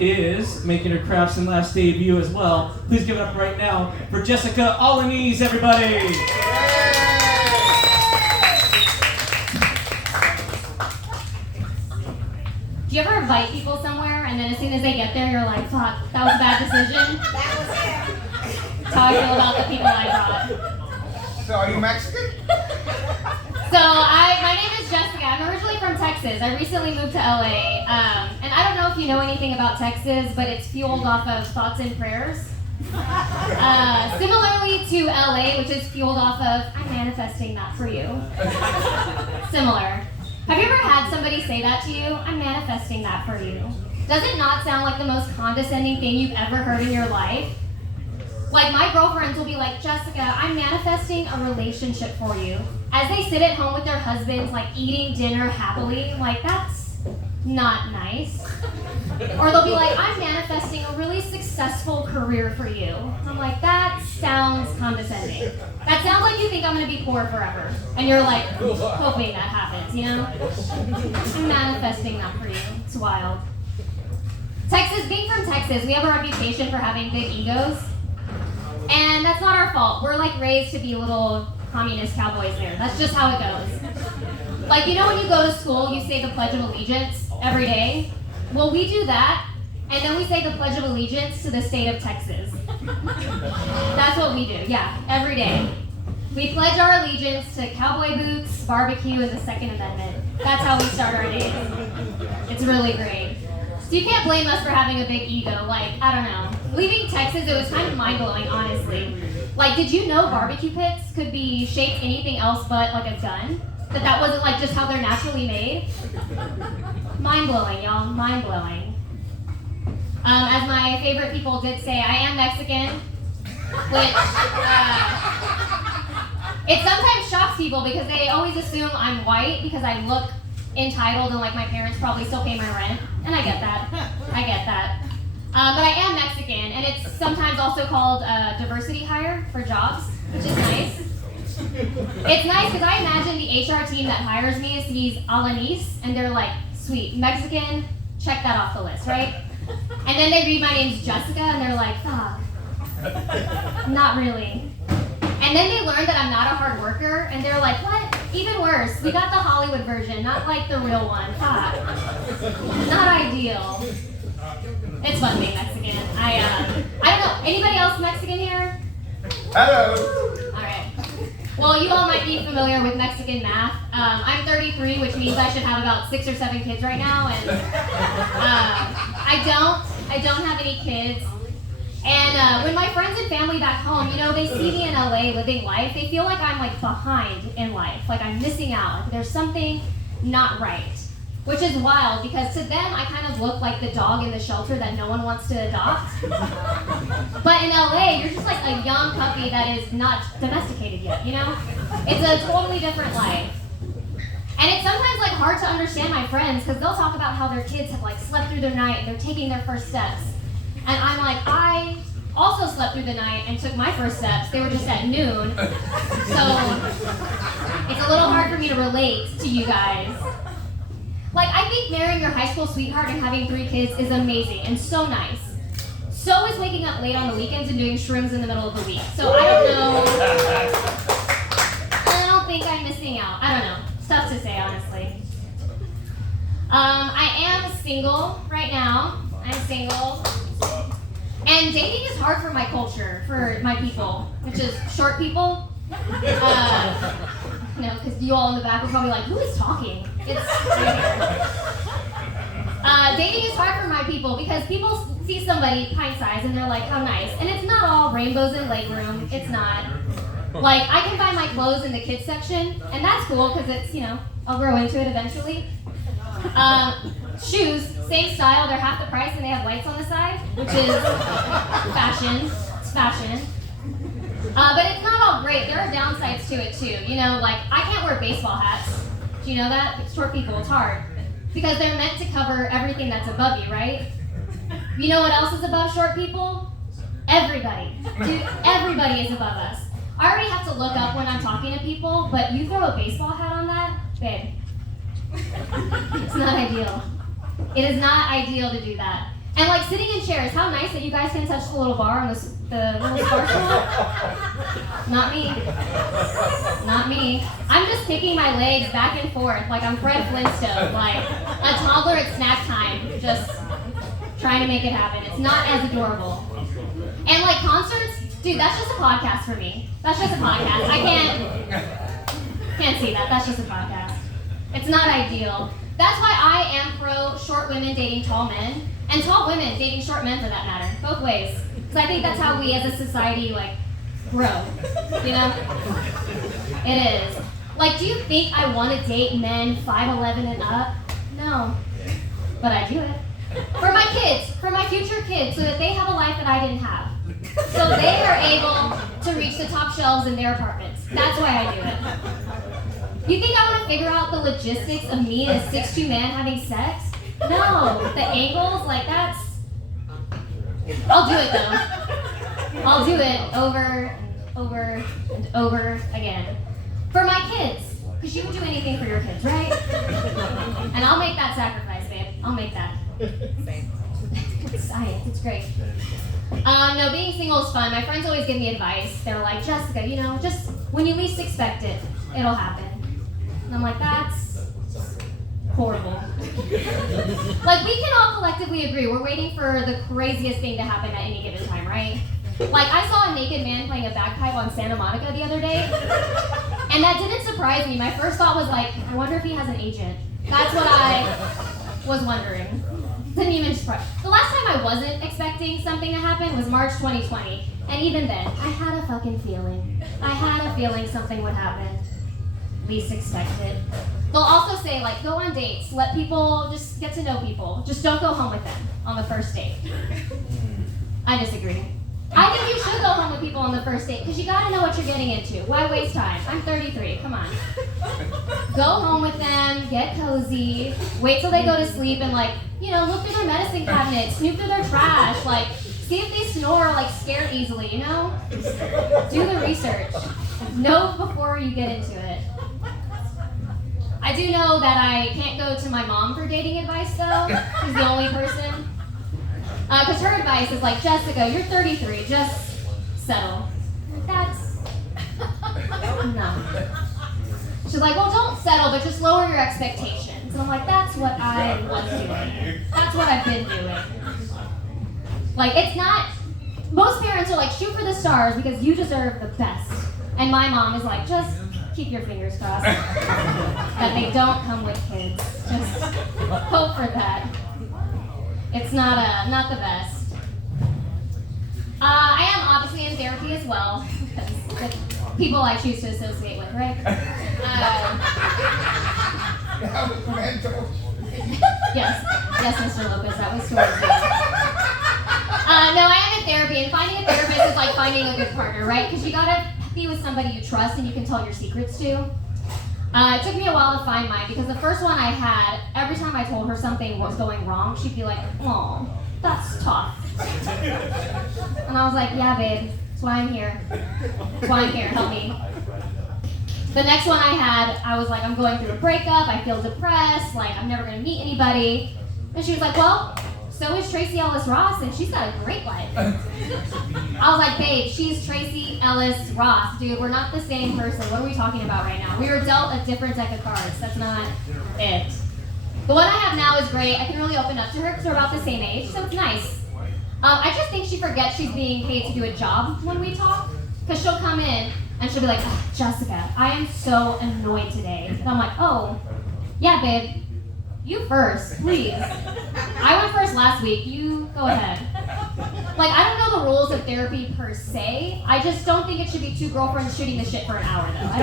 is making her Crafts and Laughs debut as well. Please give it up right now for Jessica Alaniz, everybody! Do you ever invite people somewhere and then as soon as they get there, you're like, fuck, that was a bad decision? That was it. That's how I feel about the people I brought. So are you Mexican? So my name is Jessica. I'm originally from Texas. I recently moved to LA. And I don't know if you know anything about Texas, but it's fueled off of thoughts and prayers. Similarly to LA, which is fueled off of, I'm manifesting that for you. Similar. Have you ever had somebody say that to you? I'm manifesting that for you. Does it not sound like the most condescending thing you've ever heard in your life? Like my girlfriends will be like, Jessica, I'm manifesting a relationship for you. As they sit at home with their husbands, like eating dinner happily, I'm like, that's not nice. Or they'll be like, I'm manifesting a really successful career for you. I'm like, that sounds condescending. That sounds like you think I'm gonna be poor forever. And you're like, hoping that happens, you know? I'm manifesting that for you. It's wild. Texas, being from Texas, we have a reputation for having big egos. And that's not our fault. We're like raised to be little communist cowboys there. That's just how it goes. Like, you know when you go to school, you say the Pledge of Allegiance every day? Well, we do that, and then we say the Pledge of Allegiance to the state of Texas. That's what we do, yeah, every day. We pledge our allegiance to cowboy boots, barbecue, and the Second Amendment. That's how we start our days. It's really great. So you can't blame us for having a big ego. Like, I don't know. Leaving Texas, it was kind of mind-blowing, honestly. Like, did you know barbecue pits could be shaped anything else but like a gun? That wasn't like just how they're naturally made? Mind-blowing, y'all, mind-blowing. As my favorite people did say, I am Mexican, which it sometimes shocks people because they always assume I'm white because I look entitled and like my parents probably still pay my rent, and I get that. I get that. But I am Mexican, and it's sometimes also called diversity hire for jobs, which is nice. It's nice because I imagine the HR team that hires me sees Alaniz, and they're like, sweet, Mexican, check that off the list, right? And then they read my name's Jessica, and they're like, fuck, not really. And then they learn that I'm not a hard worker, and they're like, what? Even worse, we got the Hollywood version, not like the real one. Fuck. Not ideal. It's fun being Mexican. I don't know, anybody else Mexican here? Hello. All right. Well, you all might be familiar with Mexican math. I'm 33, which means I should have about 6 or 7 kids right now, and I don't have any kids. And when my friends and family back home, you know, they see me in LA living life, they feel like I'm like behind in life, like I'm missing out, like there's something not right. Which is wild because to them I kind of look like the dog in the shelter that no one wants to adopt. But in LA, you're just like a young puppy that is not domesticated yet, you know? It's a totally different life. And it's sometimes like hard to understand my friends because they'll talk about how their kids have like slept through their night and they're taking their first steps. And I'm like, I also slept through the night and took my first steps. They were just at noon. So it's a little hard for me to relate to you guys. Like, I think marrying your high school sweetheart and having 3 kids is amazing and so nice. So is waking up late on the weekends and doing shrooms in the middle of the week. So I don't know. I don't think I'm missing out. I don't know. It's tough to say, honestly. I am single right now. I'm single. And dating is hard for my culture, for my people, which is short people. No, because you all in the back are probably like, who is talking? It's right here. Dating is hard for my people because people see somebody pint size and they're like, how nice. And it's not all rainbows and legroom. It's not. Like, I can buy my clothes in the kids section, and that's cool because it's, you know, I'll grow into it eventually. Shoes, same style, they're half the price and they have lights on the side, which is fashion. It's fashion. But it's not all great. There are downsides to it too. You know, like I can't wear baseball hats. Do you know that? It's short people, it's hard. Because they're meant to cover everything that's above you, right? You know what else is above short people? Everybody. Dude, everybody is above us. I already have to look up when I'm talking to people, but you throw a baseball hat on that, babe. It's not ideal. It is not ideal to do that. And like sitting in chairs, how nice that you guys can touch the little bar on the little bar stool. Not me. Not me. I'm just kicking my legs back and forth like I'm Fred Flintstone, like a toddler at snack time, just trying to make it happen. It's not as adorable. And like concerts, dude, that's just a podcast for me. That's just a podcast. I can't see that. That's just a podcast. It's not ideal. That's why I am pro short women dating tall men, and tall women dating short men for that matter. Both ways. Because I think that's how we as a society, like, grow. You know? It is. Like, do you think I want to date men 5'11" and up? No. But I do it. For my kids, for my future kids, so that they have a life that I didn't have. So they are able to reach the top shelves in their apartments. That's why I do it. You think I want to figure out the logistics of me and a 6'2" man having sex? No. The angles, like that's... I'll do it though. I'll do it over and over and over again. For my kids. Because you would do anything for your kids, right? And I'll make that sacrifice, babe. I'll make that. It's science. It's great. No, being single is fun. My friends always give me advice. They're like, Jessica, you know, just when you least expect it, it'll happen. And I'm like, that's horrible. Like, we can all collectively agree we're waiting for the craziest thing to happen at any given time, right? Like, I saw a naked man playing a bagpipe on Santa Monica the other day, and that didn't surprise me. My first thought was like, I wonder if he has an agent. That's what I was wondering. Didn't even surprise. The last time I wasn't expecting something to happen was March 2020, and even then, I had a fucking feeling. I had a feeling something would happen. Least expected. They'll also say, like, go on dates, let people just get to know people. Just don't go home with them on the first date. I disagree. I think you should go home with people on the first date, because you gotta know what you're getting into. Why waste time? I'm 33, come on. Go home with them, get cozy, wait till they go to sleep and, like, you know, look through their medicine cabinet, snoop through their trash, like, see if they snore or, like, scare easily, you know? Do the research. Know before you get into it. I do know that I can't go to my mom for dating advice, though. She's the only person. Because her advice is like, Jessica, you're 33, just settle. That's... No. She's like, well, don't settle, but just lower your expectations. And I'm like, that's what I was doing. That's what I've been doing. Like, it's not... Most parents are like, shoot for the stars because you deserve the best. And my mom is like, just keep your fingers crossed that they don't come with kids. Just hope for that. It's not the best. I am obviously in therapy as well, because people I choose to associate with, right? Yes, Mr. Lopez, that was towards you. No, I am in therapy, and finding a therapist is like finding a good partner, right? Because you gotta be with somebody you trust and you can tell your secrets to. It took me a while to find mine because the first one I had, every time I told her something was going wrong, she'd be like, "Oh, that's tough." And I was like, "Yeah, babe, that's why I'm here. That's why I'm here, help me." The next one I had, I was like, "I'm going through a breakup, I feel depressed, like I'm never gonna meet anybody." And she was like, "Well, so is Tracy Ellis Ross, and she's got a great life." I was like, babe, she's Tracy Ellis Ross. Dude, we're not the same person. What are we talking about right now? We were dealt a different deck of cards. That's not it. The one I have now is great. I can really open up to her because we're about the same age, so it's nice. I just think she forgets she's being paid to do a job when we talk, because she'll come in and she'll be like, "Oh, Jessica, I am so annoyed today." And I'm like, "Oh, yeah, babe. You first, please. I went first last week. You go ahead." Like, I don't know the rules of therapy per se. I just don't think it should be two girlfriends shooting the shit for an hour, though. I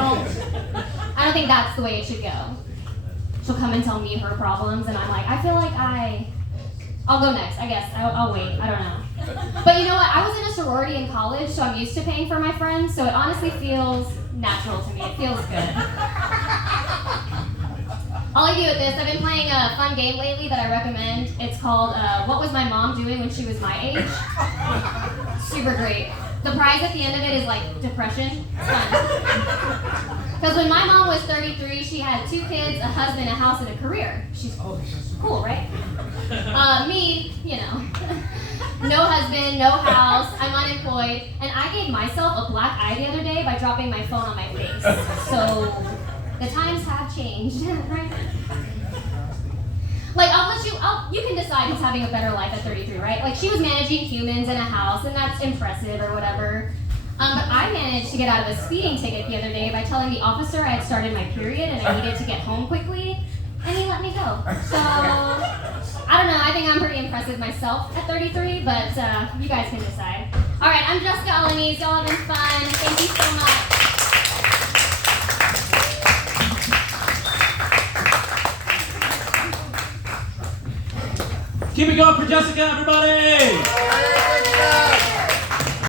don't think that's the way it should go. She'll come and tell me her problems, and I'm like, I feel like I'll go next, I guess. I'll wait. I don't know. But you know what? I was in a sorority in college, so I'm used to paying for my friends, so it honestly feels natural to me. It feels good. I'll leave you with this. I've been playing a fun game lately that I recommend. It's called What Was My Mom Doing When She Was My Age? Super great. The prize at the end of it is like depression. It's fun. Because when my mom was 33, she had 2 kids, a husband, a house, and a career. She's cool, right? Me, no husband, no house, I'm unemployed, and I gave myself a black eye the other day by dropping my phone on my face. So, the times have changed, right? Like, you can decide who's having a better life at 33, right? Like, she was managing humans in a house, and that's impressive or whatever. But I managed to get out of a speeding ticket the other day by telling the officer I had started my period and I needed to get home quickly, and he let me go. So, I don't know, I think I'm pretty impressive myself at 33, but you guys can decide. All right, I'm Jessica Alaniz. Y'all have been fun. Thank you so much. Keep it going for Jessica, everybody! Hey, good job.